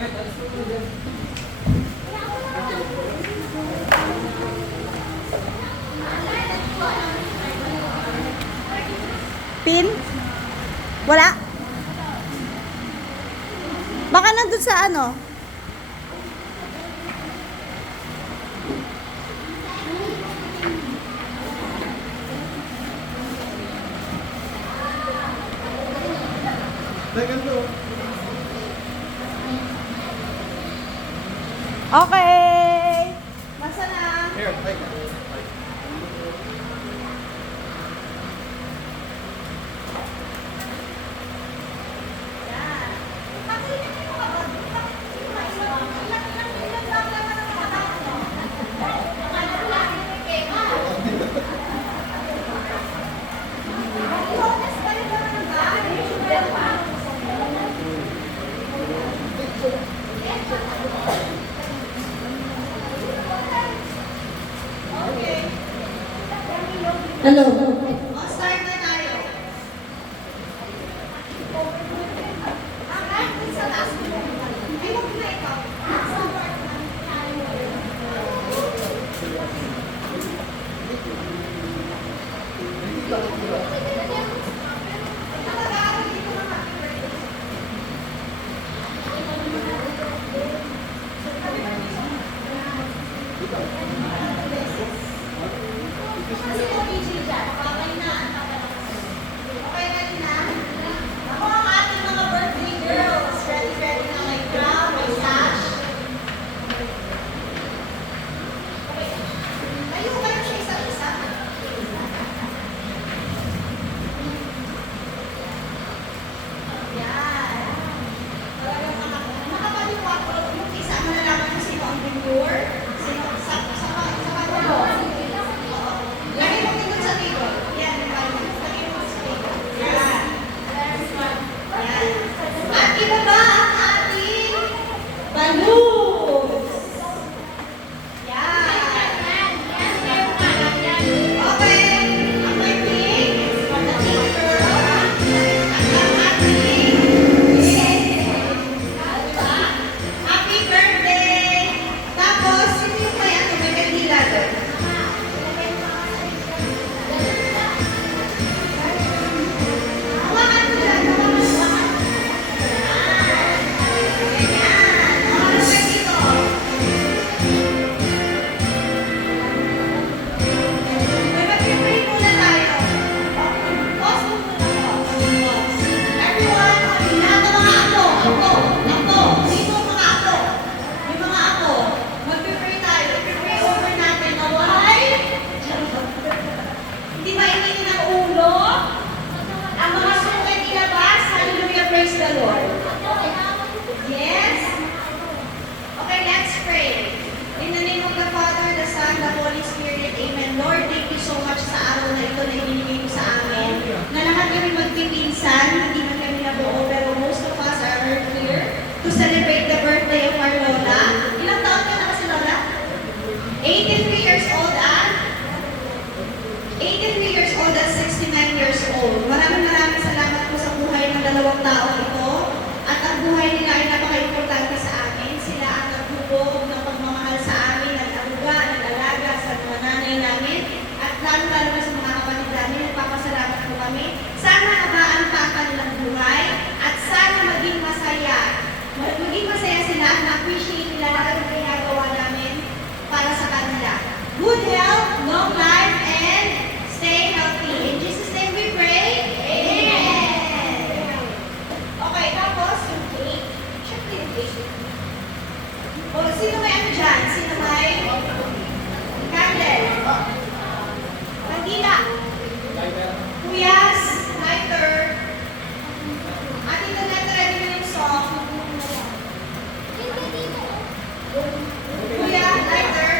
Pin? Wala? Baka nandun sa ano? Okay. Masa na? Here, take it. Hello. Start na tayo. Sa taas mo. Ay, wag na ikaw. At ibaba ang ating balloons. Yan. Okay. Ang may pink is for the pink girl. At ang ating happy birthday. Tapos, sino yung may ano, may kandila doon? Hawakan mo dyan. Hawakan mo. Praise the Lord. Yes? Okay, let's pray. In the name of the Father, the Son, the Holy Spirit, Amen. Lord, thank you so much sa araw na ito na ibinigay mo sa amin. Na lahat kami magpipinsan, hindi na kami nabuo, pero most of us are here to celebrate the birthday of our Lola. Ilang taon ka na kasi, Lola? 83 years old and 83 years old and 69 years old. Maraming salamat po sa buhay ng dalawang tao ito. At ang buhay nila ay napaka-importante sa amin. Sila ang nagbubog ng pagmamahal sa amin, nag-aruga, nag-alaga sa mga nanay namin, at lalo-lalo na sa mga kapatid namin. Nagpapasalamat po kami. Sana abaan pa ang kanilang buhay at sana maging masaya. Maging masaya sila at na-appreciate nila lahat ng ginagawa namin para sa kanila. Good health, long life, and stay healthy. In Jesus' name we pray. Amen. Okay, tapos yung cake. Siyempre yung cake. O, sino may ano dyan? Sino may candle? Kandila. Kuyas. Lighter. At ito na ready na yung song. Kuya, lighter.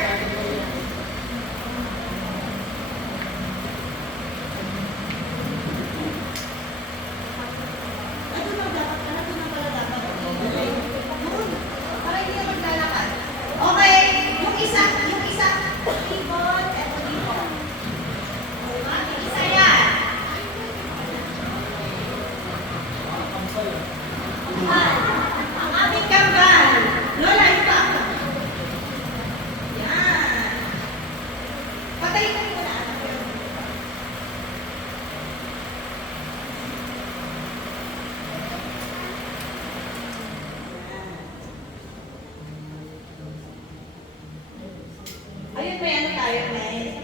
Ayun, may ano tayo,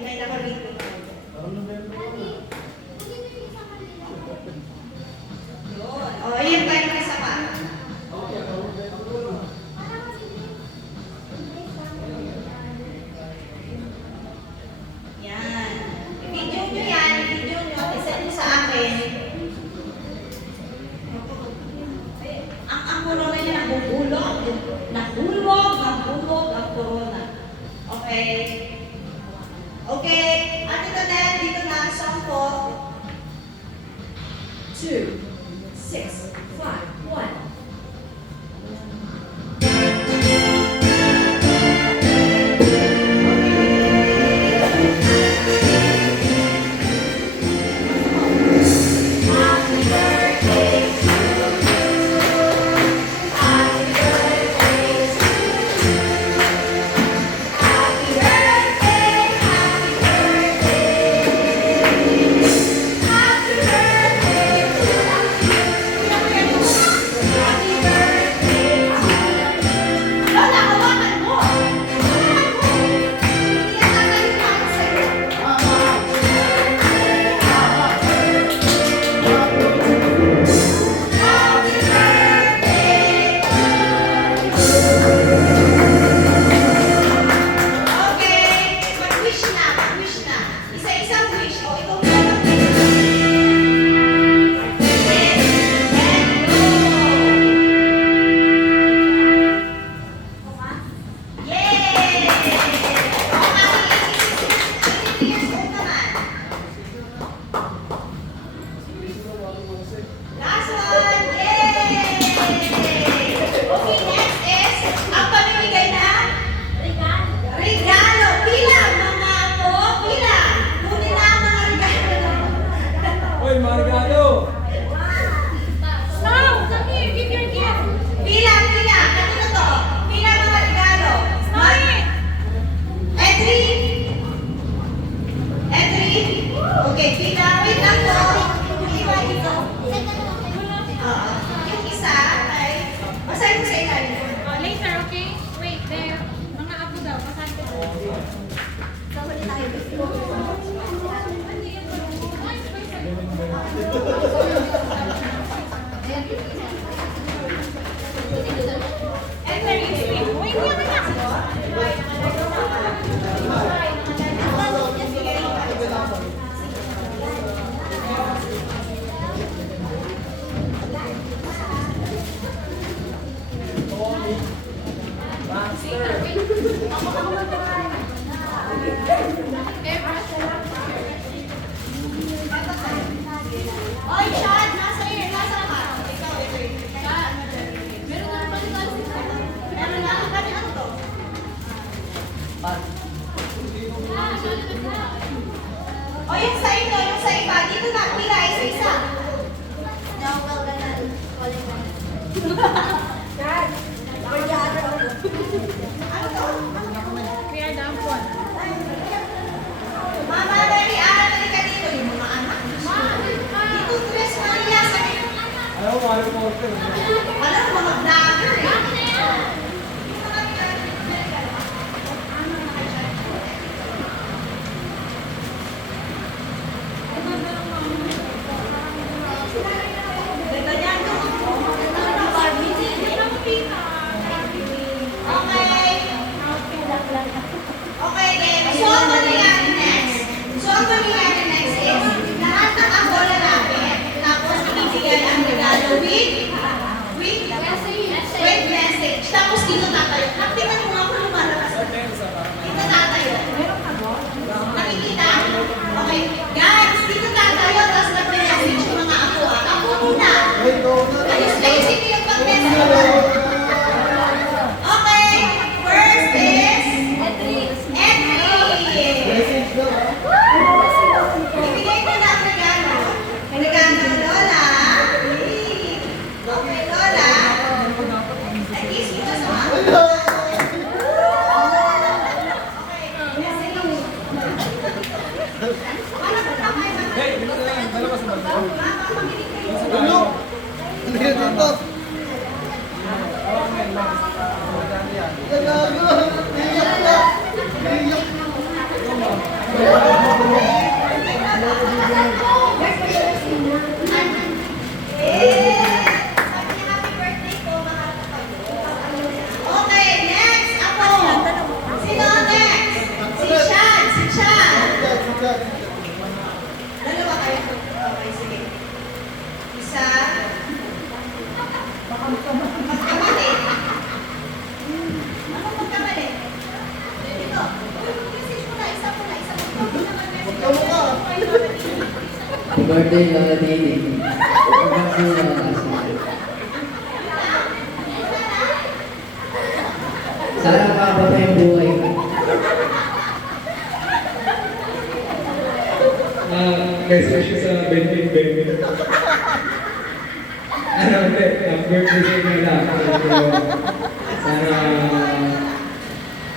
may nakarito tayo. Yun. O, ayun tayo ng isa pa. Yan. I-video nyo yan, i-video nyo, isend nyo sa akin. Ang corona niya nabubulog, nahulog ang corona. Okay? Okay. At ito na, dito na, 10, 2, 6, 5, 1. Last one! Yay! Okay, next is ang pamimigay na regalo. Bilang mga po, bilang. Kunin na ang mga regalo. Hoy, mga regalo! Stop! Come here, give your gift. Bilang. Kanino to? Bilang mga regalo. Edri. Okay, bilang. Wait lang po. Yung isa ay, basahin ko sa ilalim. Later, okay? Wait, there. Mga apo daw, basahin ko. And very sweet. Wait, yan na. Oy, Sean, nasa iyo, nasa ka? Ikaw, Meron na naman ito. meron na, ano to? O, yung sa inyo, yung sa iba, dito na, pila, isa-isa. Ano to? We are down for. Mama, Mary Ann, halika dito. Yung mga anak. Dito, Tres Maria, sa Ayaw, Mario Porter. alam mo, mga vlogger eh. Ganda niyan, no? Okay, then. So, ang mangyayari next is, lahat ng ako lalapit, tapos ibibigay ang regalo with message. Tapos dito tatayo. Nakita mo nga kung lumalabas. Dito tatayo. Nakikita? Okay. Guys, dito tatayo, tapos nag-message yung mga ako. Ako muna. Ayos-ayusin niyo yung pag-message. Okay. First is Edri. Ibigay ko na ang regalo. Regalo, Lola. Okay, Lola. Kiss mo na sa mga. Hey, dito na lang. Dalawa sa bago. Ulo! Hindi ka dito! Gagago! Iyak na! Iyak! Sabi niya, happy birthday po, mahal ko kayo. Okay, next, ako. Sino next? Si Chan, si Chan. Dalawa kayo. Okay, sige. Isa. Magkamali. Ano magkamali? Ito. Message mo na, isa mo na, isa mo. Magkamukha. Happy birthday, Lola Baby. Happy birthday, Sana makaba pa yung buhay ko. Best wishes sa Benvin Benvin. Ano, hindi. Birthday na lang. Sana...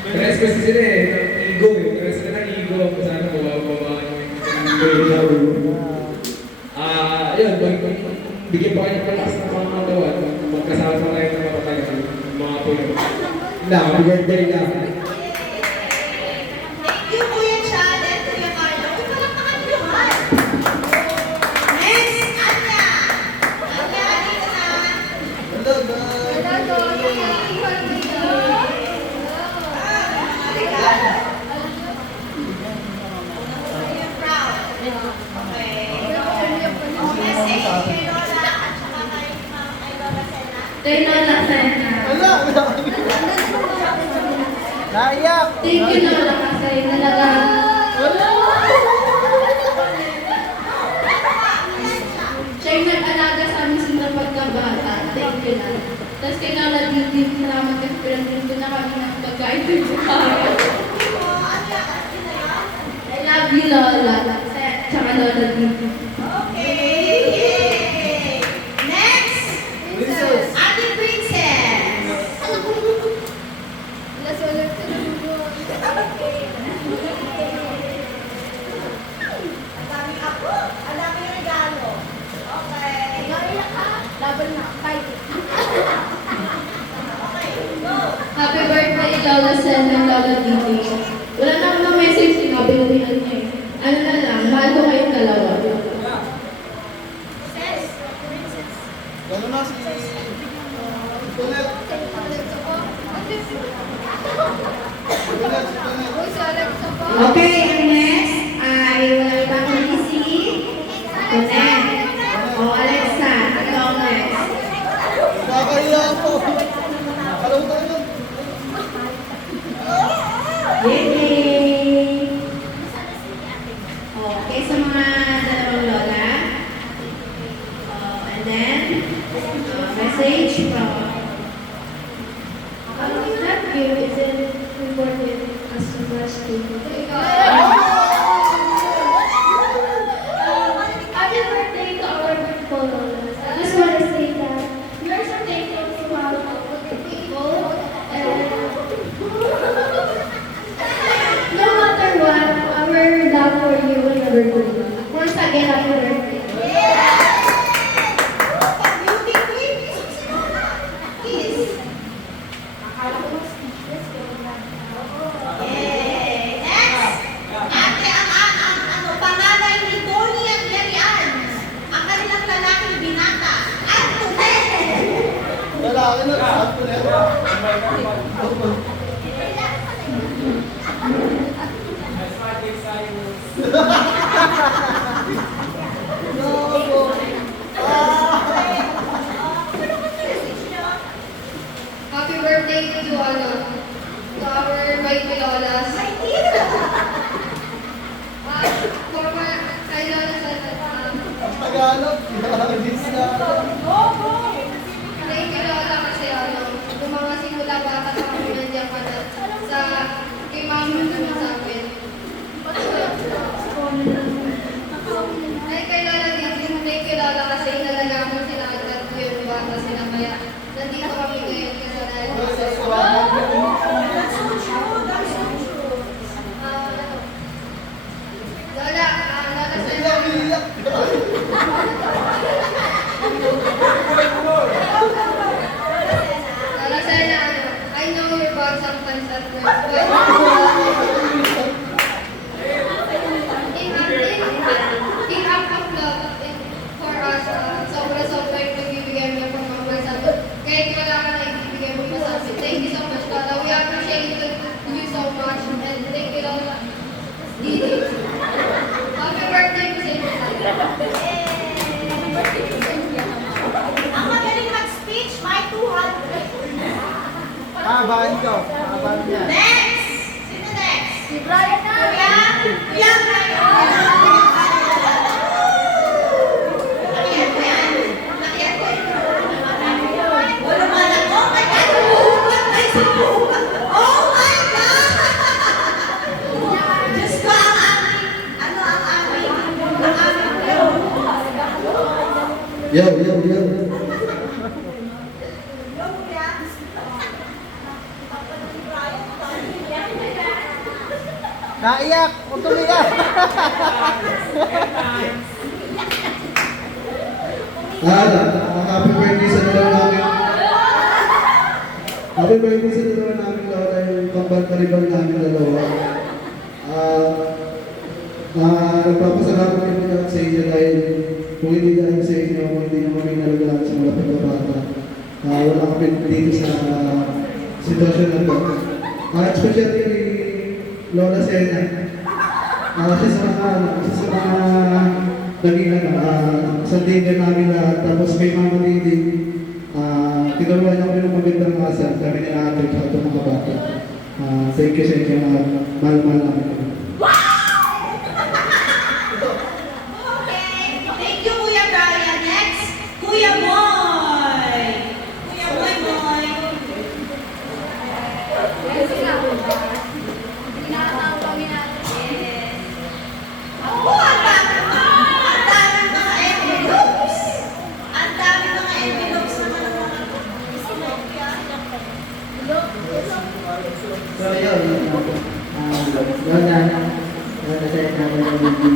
Tres kasi sila eh. Ego eh. Tres sila ng ego. Sana mababa yung yun. Bigyan pa kayo ng palakas ng mga katawan. Magkasama tayo ng mga talaga. Mga puno. Happy birthday lang. Thank you, Kuya Chad and Kuya Carlo. Uy, palakpakan niyo naman. Next, Anya. Anya, dito na. Hello, guys. Regalo. You're proud. Okay. Oh, message kay Lola at saka kay Lola Sena. Kay Lola Sena. Wala. Naiyak. Thank you, Lola, kasi talagang siya yung nag-alaga sa amin sa pagkabata. Thank you, Lola. Tapos kay Lola Didi, salamat kasi pinag-dito na kami ng pagkain din sa bahay. Oh, Anya, yun na yun. I love you, Lola. Tsaka Lola Didi. Okay. Yay! Next, Ate Princess. Ang daming ako. Ang daming regalo. Okay. Laban na, fight. Okay, go. Happy birthday, Lola Sen and Lola Didi. Wala na akong message, sinabi ko niya eh. Ano na lang, mahal ko kayong dalawa. Princess. Princess. Gano'n na si... Tunet. Okay, and next ay wala iba kundi si Tunet. O Alexa, ikaw next. Kakahiya po. Alam ko yun. Yay! Okay, sa mga dalawang lola. And then, message from... That gift isn't important as much to Happy birthday to our beautiful Lolas. I just want to say that we are so thankful to have people and no matter what, our love for you will never go. Once again, happy birthday. Beauty queen, sino na? Kiss. Yay! Next! Ate, ang pangalan ni Bonnie at Yarian. Ang kanilang lalaking binata. At Tunet! Lalaki na. Saan ko na? Happy birthday to our baby Lolas. Former kay Lola sa Tagalog. Yes na. thank you Lola kasi yung mga simula bata na kami nandiyan ka na sa kay mami naman sa akin. Ay kay Lola din, thank you Lola kasi inalaga mo sila at yung bata sila kaya nandito kami ngayon kasi dahil Sa suwanan. That's so true. That's so true. Lola, Lola Hindi sa lang umiiyak. Kabahan ko. Kabahan niya. Next! Sino next? Si Brian na! Kuya? Kuya Brian! Lakihan ko yan. Lakihan ko yan. Wala malang. Oh my God! Umuubat na isang ubat. Oh my God! Diyos ko, ang aming, ano ang aming, Yo, yo, yo. Naiyak! Huwag tumiyak! Happy birthday sa dalawa namin. Happy birthday sa dalawa namin Lola, yung kambal-karibal namin dalawa. Nagpapasalamat kami lahat sa inyo dahil kung hindi dahil sa inyo, kung hindi naman kami nalaglag sa mga pagkabata, wala kami dito sa sitwasyon na ito. Especially kay Lola Sena. Isa sa mga naging sandigan namin lahat. Tapos may Mama Didi, tinulungan niya kami ng magandang asal. Kami ni Ate at itong mga bata. Thank you sa inyo. Mahal-mahal namin kami. Okay. Thank you, Kuya Brian. Next, Kuya Moy. Kuya Moy, Moy. Kasi nga, tinatawag kami natin. Yes. Ako, ang dami mga envelopes. Ang dami mga envelopes naman ng mga So yun, Lola, sa namin ng happy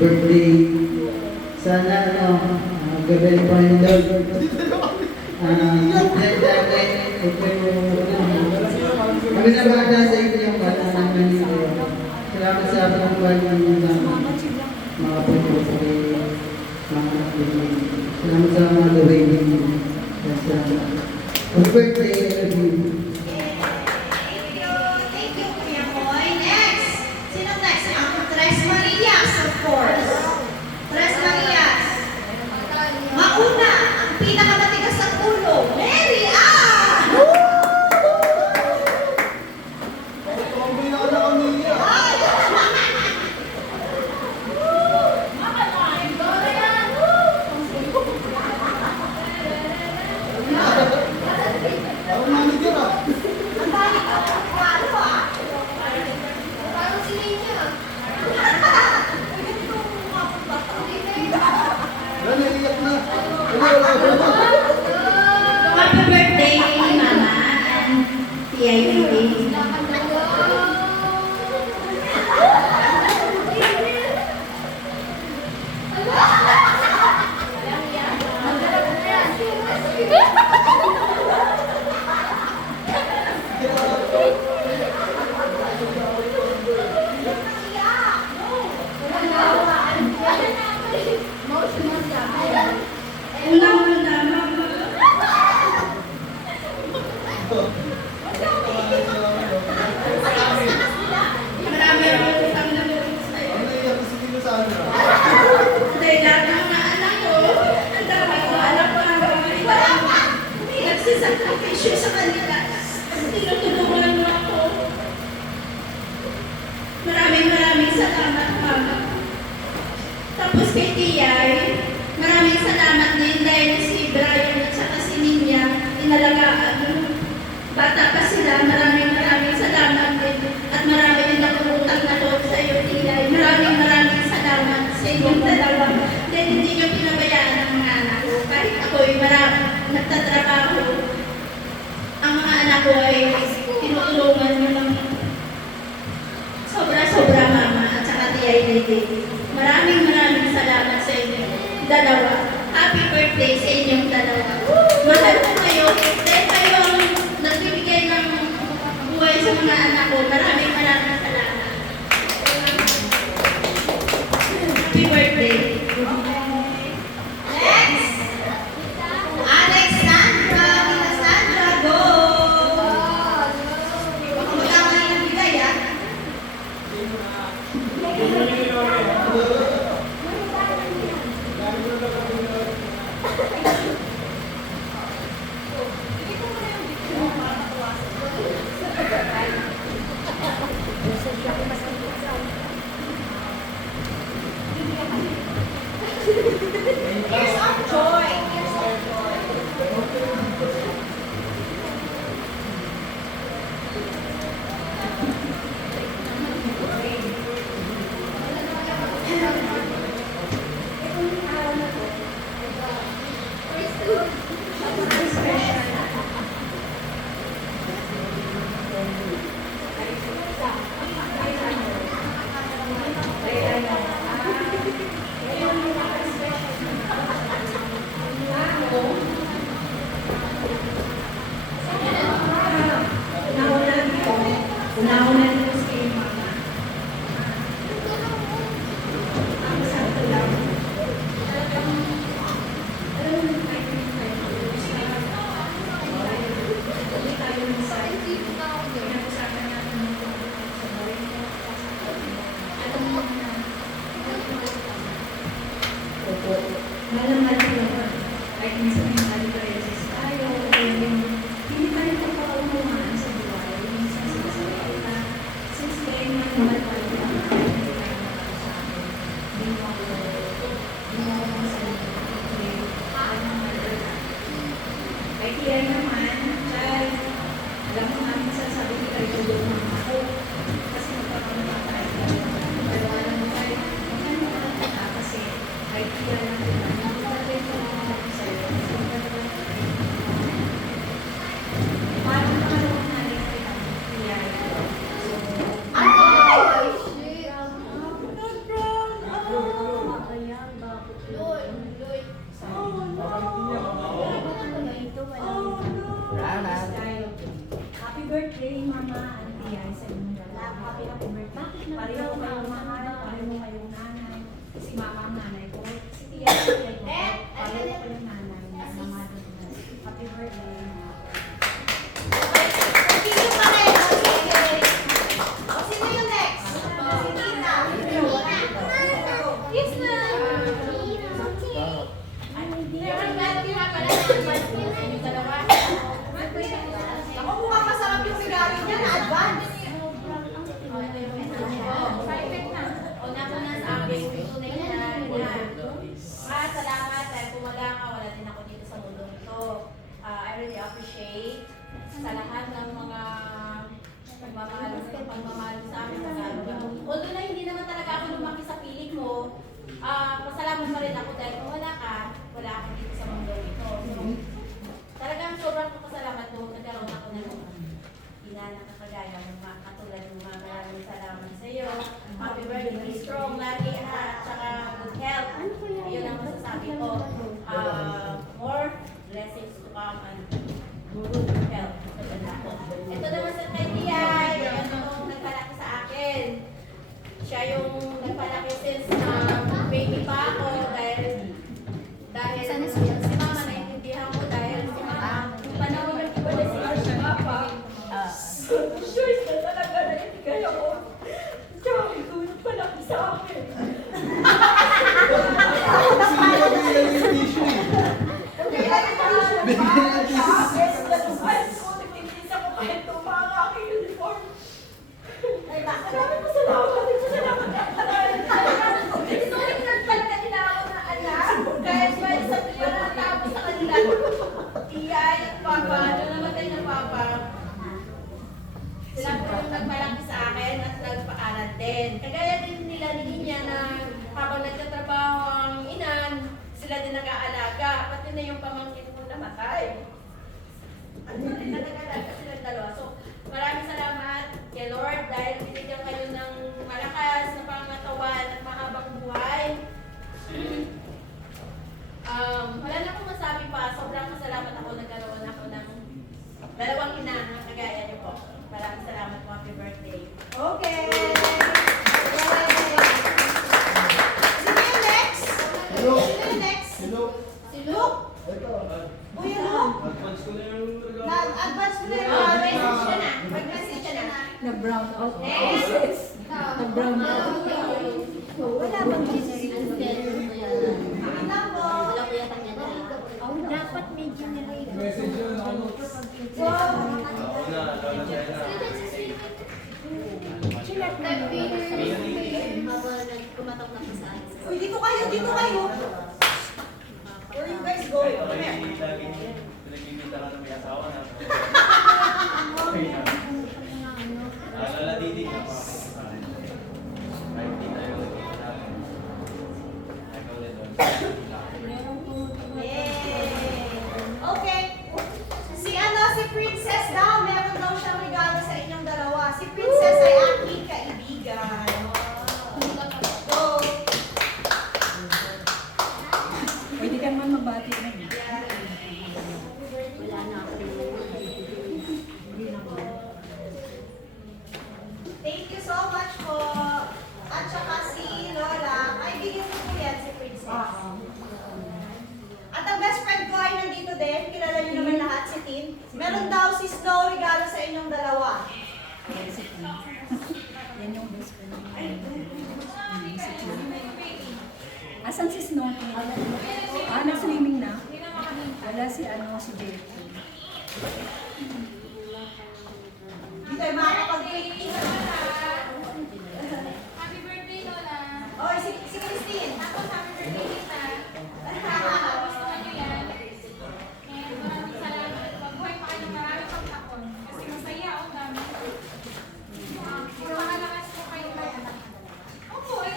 birthday. Sana gabay pa rin daw. Kami na bahala sa inyo yung bata namin dito. Salamat sa pagkakuan ng mga punyo sa mga natin. Salamat sa mga gawin ninyo. Happy birthday, I love you. Thank you, Kuya Moy. Next. Sino next? Ang Tres Marias, of course. Tres Marias. Mauna, ang pinakamatigas sa ulo, Mary Ann! Tomboy na ka na umiyak. Ako manager ah. Ang dami ko. Ano ah? Parang si Ninja. Wala, naiyak na. Wala. Happy birthday, Mama and Tia Yuri. Unang-una, Mama. Marami akong utang na loob sa'yo. Ang naiyak na si Tino Sandra. Dahil lahat ng mga anak ko, ang dami ko anak ko ang mga iba. Hindi nagsisakripisyo sa kanila. Tinutulungan mo ako. Maraming salamat, Mama. Tapos kay Tiyay, maraming salamat din dahil si Brian at saka si Ninya inalagaan mo. Bata pa sila, maraming salamat din. At marami din ako utang na loob sa iyo, Tiyay. Maraming salamat sa inyong dalawa. Dahil hindi nyo pinabayaan ang mga anak ko. Kahit ako'y nagtatrabaho, ang mga anak ko ay tinutulungan nyo ng sobra-sobra, Mama, at saka Tiyay Lady. Maraming salamat sa inyo. Dalawa. Happy birthday sa inyong dalawa. Mahal ko kayo. Dahil kayo ang nagbibigay ng buhay sa mga anak ko. Maraming salamat. Happy birthday. Next. Alexandra. Tita Sandra, go. Baka magkamali ng bigay, ah. Una-una dito sa iyo, Mama. Ang sakto lang. Talagang, alam mo, kahit hindi tayo minsan, pinag-usapan natin ng tungkol sa buhay mo. Alam mo na, opo, mahal ko naman. Kahit minsan may mali-realize tayo, hindi pa rin pagkakaunawaan sa buhay. Minsan sinasabi na, since kayo naman tayo lang, hindi tayo nakakasabi. Hindi mo ako masalita. Ano matter na. Kay Kiray naman, Chay, alam mo nga minsan sabi ko kayo tulong ng ako. Kasi magpapamata tayo. Pero alam mo tayo, magkano ka lang kita kasi kay Kiray natin na, hindi pa tayo tulong sa'yo. Parang nakalawang natin kita, Kiray. Happy birthday, Mama, Auntie Yan, sa inyo. Happy birthday. Pareho kayong mahal, pareho kayong nanay. Si Mama ang nanay ko. Si Tia, pareho kayong nanay. Mama, happy birthday. Sino pa rin? O, sino yung next? Si Tina. Yes, ma'am. Ako mukhang masarap yung regalo niya na advance. Una-una sa akin, tunay na salamat dahil pumalang ka, wala din ako dito sa mundo ito. I really appreciate sa lahat ng mga pagmamahal sa amin. Although na hindi naman talaga ako lumaki sa piling mo, pasalamat pa rin ako dahil kung wala ka, wala ako dito sa mundo ito. So, talagang sobrang pasalamat nung nagkaroon ako ng ina na kakagaya ng mga katulad ng mga maraming salamat sa iyo. Happy birthday, be strong lagi at saka good health. Yun ang masasabi ko. More blessings to come and good health. Ito naman sa kay Tiyay, yan yung nagpalaki sa akin. Siya yung nagpalaki since baby pa ako dahil si Mama naiintindihan ko dahil si Mama yung panahon ng iba na si Papa. Sure na talaga naibigay ako. Sabi ko yung palaki sa akin. Sila po yung nagpalaki sa akin at nagpaaral din. Kagaya din nila ni Linya na habang nagtatrabaho ang inan, sila din nag-aalaga. Pati na yung pamangkin ko namatay. At nag-aalaga silang dalawa. So, maraming salamat kay Lord dahil binigyan kayo ng malakas na pangatawan at mahabang buhay. Wala na akong masabi pa. Sobrang masalamat ako. Nagkaroon ako ng dalawang ina na kagaya niyo po. Maraming salamat po. Happy birthday. Okay. Sino yung next? Hello. Sino yung next? Hello. Si Luke? Ito. Uy, Luke? Advance ko na yung regalo. Nag-advance mo na yung Mag-message ka na. Mag-message ka na. Na-brown out. Next! Na-brown out. Wala bang Alam mo. Dapat may generator. Message yun, ano? Uy, dito kayo, dito kayo. Where you guys going? Come here. Lagi pinagkikita ka na may asawa na. Yan yung best friend niya. Si Chino. Asan si Snow? Nag-swimming na? Wala si si Jericho. Hindi tayo makakapag-picture. Happy birthday, Lola! Oh, si Christine. Tapos happy birthday kita! Gusto mo nyo yan? And maraming salamat. Magbuhay pa kayo ng maraming pagkakon. Kasi masaya ako dami. Makalakas po kayo lahat. Opo, ay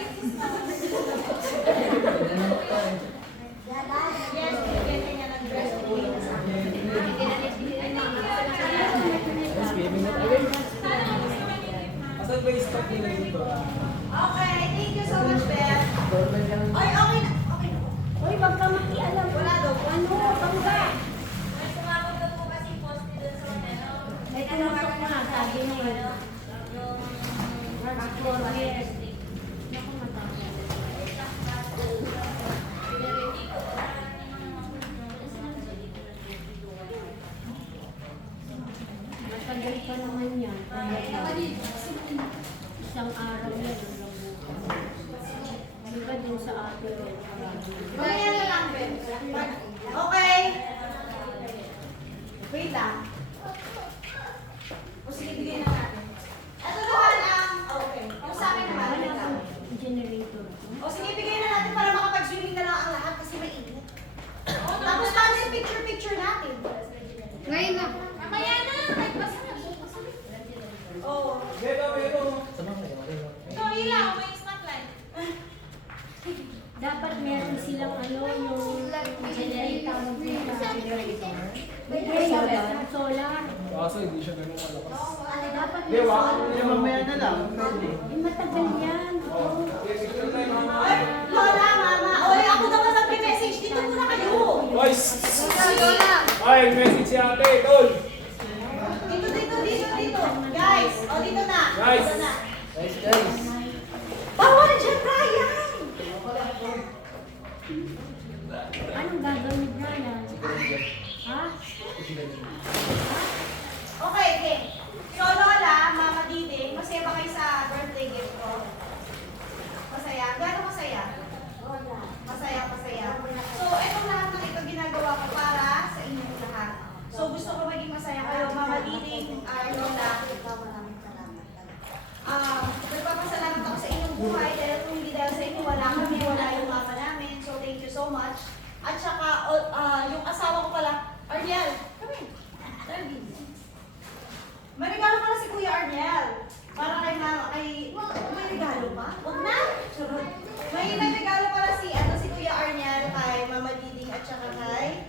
Yes, bigyan niya ng dress. sana magustuhan niyo yung gift, ma'am. Asan ba yung stock nila dito? Okay, thank you so much, Beth. Ay, okay na. Okay na. Uy, wag ka makialam. Wala daw. Ano? Bangga. Sumabot na po kasi post nila sa ano. May tumusok na. Sabi mo ano. Naku, matapos. Matagal pa naman yan. Isang araw yan ang labukan. Diba din sa atin? Mamaya na lang, Beth. Okay. Wait lang. O sige, bigyan na natin. Ito naman ang... Okay. Yung sa akin naman, wait lang. Generator. O sige, bigyan na natin para makapag-swimming na lang ang lahat kasi mainit. Tapos paano yung picture-picture natin? Ngayon na. Mamaya na! Kahit basta na. Oo. Ito, ilaw. May spotlight. Dapat meron silang yung generator. Solar. Kaso hindi siya ganun kalakas. Dapat Hindi, wala solar. na mamaya na lang. Matagal yan. Ay, Lola, Mama. Oy, ako naman nag-message. Dito muna kayo. Oy! Ay, message si ate, tol! Dito. Guys, o dito na. Guys. Dito na. Guys. Bawal dyan, Brian! Anong gagawin na yan? Ha? Okay. So, Lola, Mama Didi, masaya ba kayo sa birthday gift ko? Masaya? Gano'ng masaya? Masaya. So, etong lahat ng ito ginagawa ko para sa inyong lahat. So, gusto ko maging masaya kayo, Mama Didi, Lola. Nagpapasalamat ako sa inyong buhay dahil kung hindi dahil sa inyo, wala kami, wala yung mama namin. So, thank you so much. At saka, yung asawa ko pala, Arniel, come here. May regalo pala si Kuya Arniel. Para kay mama, may regalo pa? Huwag na! Charot. May regalo pala si Kuya Arniel kay Mama Diding at saka kay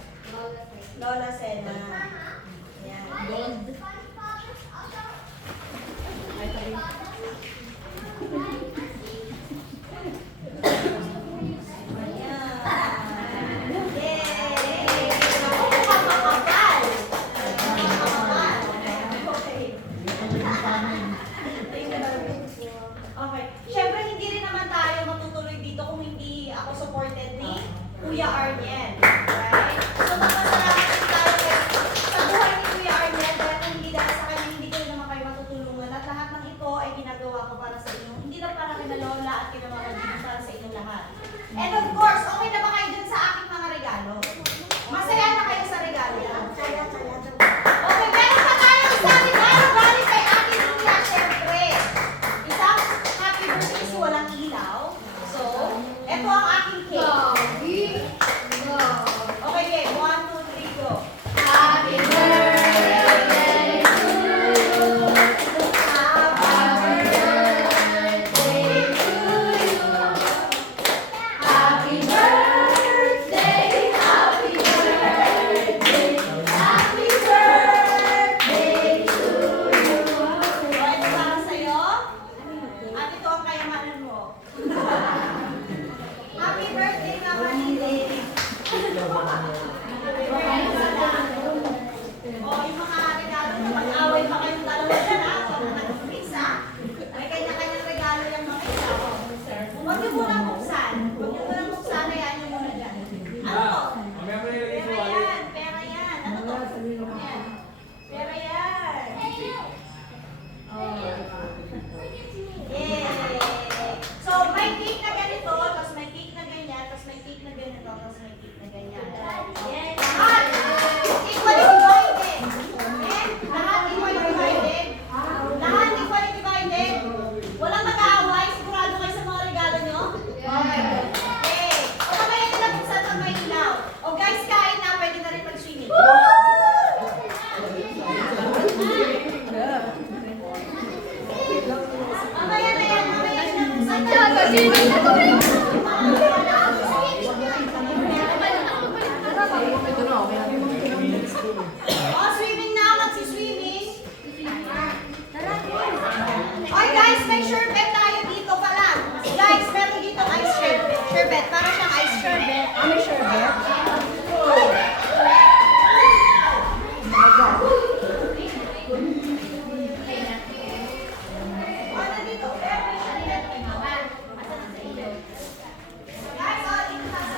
Lola Sena. Yan. Okay. Siyempre, hindi rin naman tayo matutuloy dito kung hindi ako supported ni Kuya Arniel. Right? So, magpasalamat din tayo sa buhay ni Kuya Arniel dahil Oh, swimming na, magsi-swimming. Oy guys, may sherbet tayo dito pala. Guys, meron dito ice sherbet. Sherbet, para siyang ice sherbet. May sherbet? Oh, nandito. Guys, oh, dito sa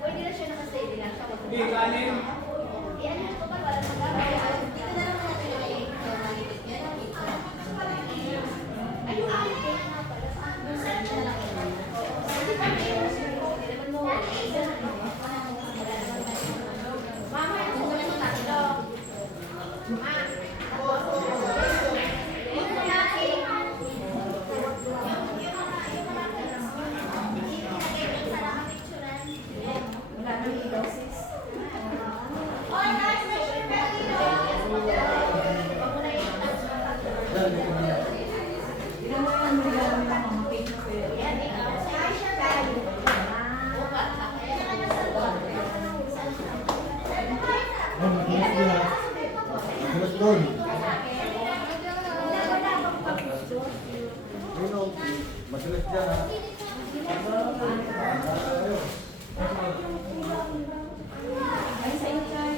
Pwede na siya nakastay din lang siya. Hindi, kanin. Yan, ito pa wala sa gagawin. Dito na lang natin ilagay ito. Nalipit yan. Ay, yung alipit nga pala. Doon sa na lang yun. Hindi pa kayo. Hindi naman mo. Mama, yung sumunod mo tatlo. Ma. Yung lalaki. Wala nang ilaw, sis. Oy guys, may sherbet dito. Inamuyan mo yung mga cake na pwede. Ice sherbet. Gulat doon. Ayun o. Madalas dyan ha. Ay, sa inyo, Chay.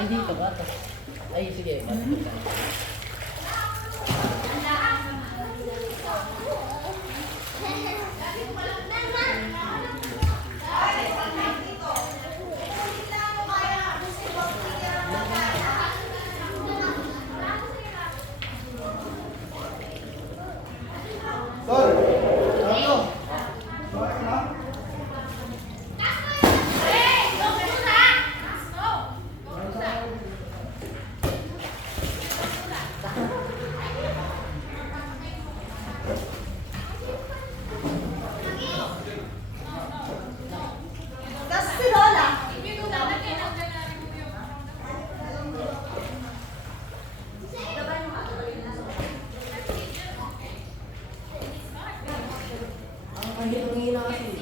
Ay, dito ba? Ay, sige. Sir, ano? Bakit na? Tapos si Lola. Ang kahirap-hirap kasi.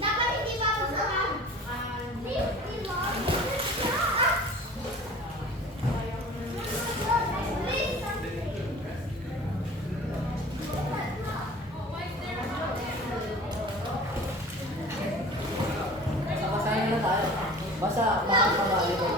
Dapat hindi ba masarap? Basa na tayo. Basa, makakabali ko.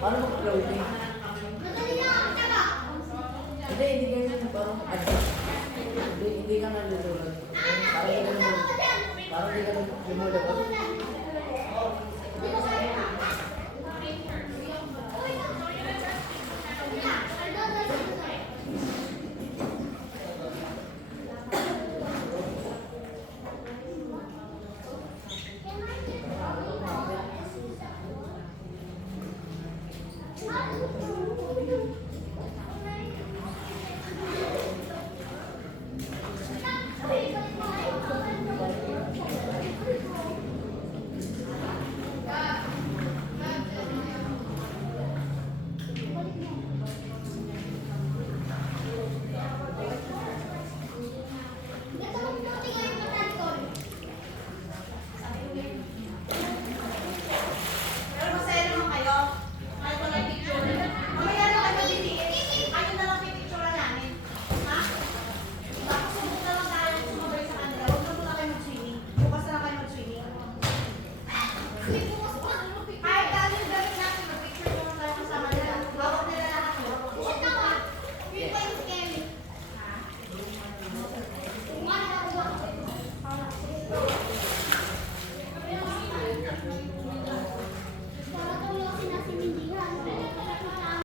Paano mag-floating? Hindi ganyan. Parang adjust. Hindi ka nalulunod. Parang hindi ka lumulunod.